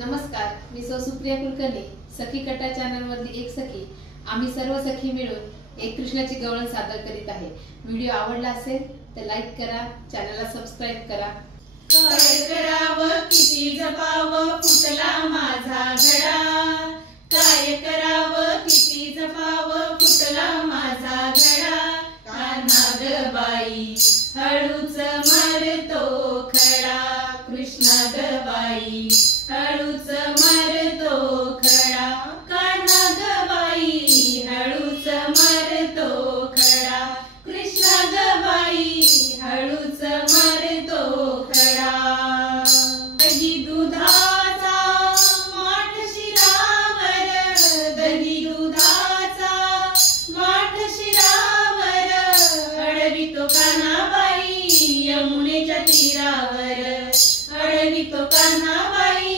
नमस्कार, मी सुप्रिया कुलकर्णी, सखी कटा चॅनल मधली एक सखी. आम्ही सर्व सखी मिळून एक कृष्णाची गवळण सादर करीत आहे. व्हिडिओ आवडला असेल तर लाईक करा, चॅनलला सबस्क्राइब करा. काय करावं किती जपावं फुटला माझा घडा, काय करावं किती जपावं फुटला माझा घडा. कान्हा ग बाई हळूच मारतो खडा, कृष्णा ग बाई हळूच मारतो खडा. कान्हा ग बाई हळूच मारतो खडा, कृष्णा ग बाई हळूच मारतो खडा. दही दुधाचा माठ शिरावर, दही दुधाचा माठ शिरावर, अडवितो कान्हाबाई यमुनेच्या तीरावर, अडवितो कान्हाबाई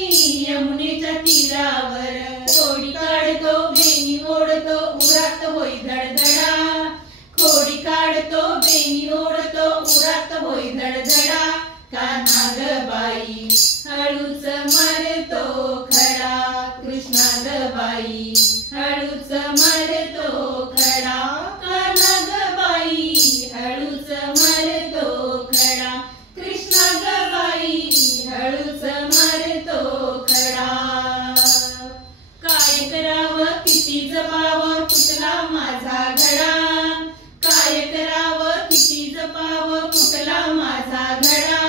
यमुनेच्या तीरावर. खोडी काढतो बेणी ओढतो उरात होई धडधडा, खोडी काढतो बेणी ओढतो उरात होई धडधडा. कान्हा ग बाई हळूच मारतो खडा, कृष्णा ग बाई हळूच मारतो खडा. कान्हा ग बाई हळूच मारतो खडा, कृष्णा ग बाई हळूच मारतो खडा. काय करावं किती जपावं फुटला माझा घडा, काय करावं किती जपावं फुटला माझा घडा.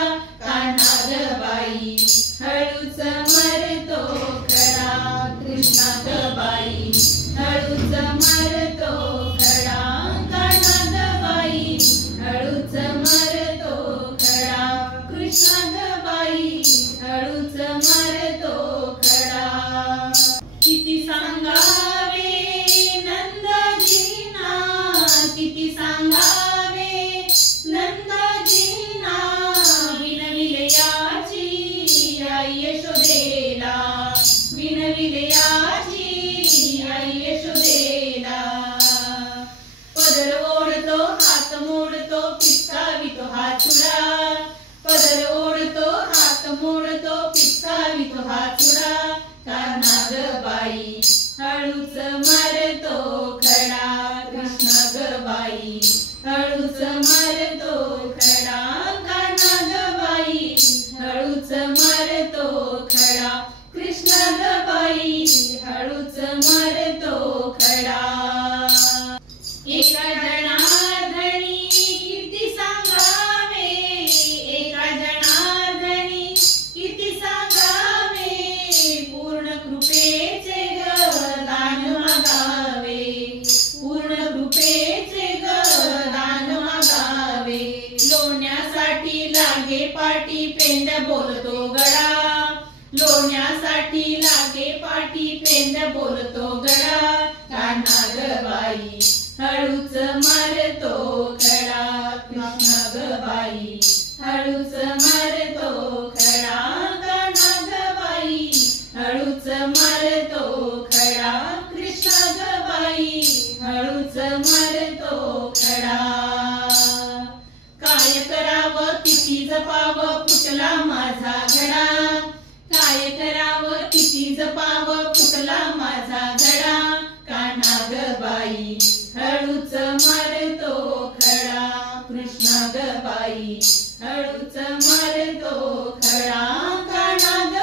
कान्हा ग बाई हळूच मारतो खडा, कृष्णा ग बाई हळूच मारतो खडा. कान्हा ग बाई हळूच मारतो खडा, कृष्णा ग बाई हळूच मारतो खडा. किती सांगावे नंदजीना, किती सांगावे नंदजीना, विनविले याची आई यशोदेला, विनविले याची आई यशोदेला. पदर ओढतो हात मोडतो पिचकावितो हा चुडा, पदर ओढतो हात मोडतो पिचकावितो हा चुडा. कान्हा ग बाई हळूच मारतो खडा, कृष्णा ग बाई हळूच मारतो खडा. कान्हा ग बाई हळूच मारतो खडा, कृष्णा ग बाई हळूच मारतो खडा. एका जनार्दनी किती सांगावे, एका जनार्दनी किती सांगावे, पूर्ण कृपेचे ग दान मागावे, पूर्ण कृपेचे ग दान मागावे. लोण्यासाठी लागे पाटी पेंड्या बोलतो गडा, लोण्यासाठी लागे पाटी पेंड्या बोलतो गडा. कान्हा ग बाई हळूच मारतो खडा, कृष्णा ग बाई हळूच मारतो खडा. कान्हा ग बाई हळूच मारतो खडा, कृष्णा ग बाई हळूच मारतो खडा. काय करावं किती जपावं फुटला माझा घडा, काय करावं किती जपावं फुटला माझा घडा. कान्हा ग बाई हळूच मारतो खडा, कृष्णा ग बाई हळूच मारतो खडा. कान्हा ग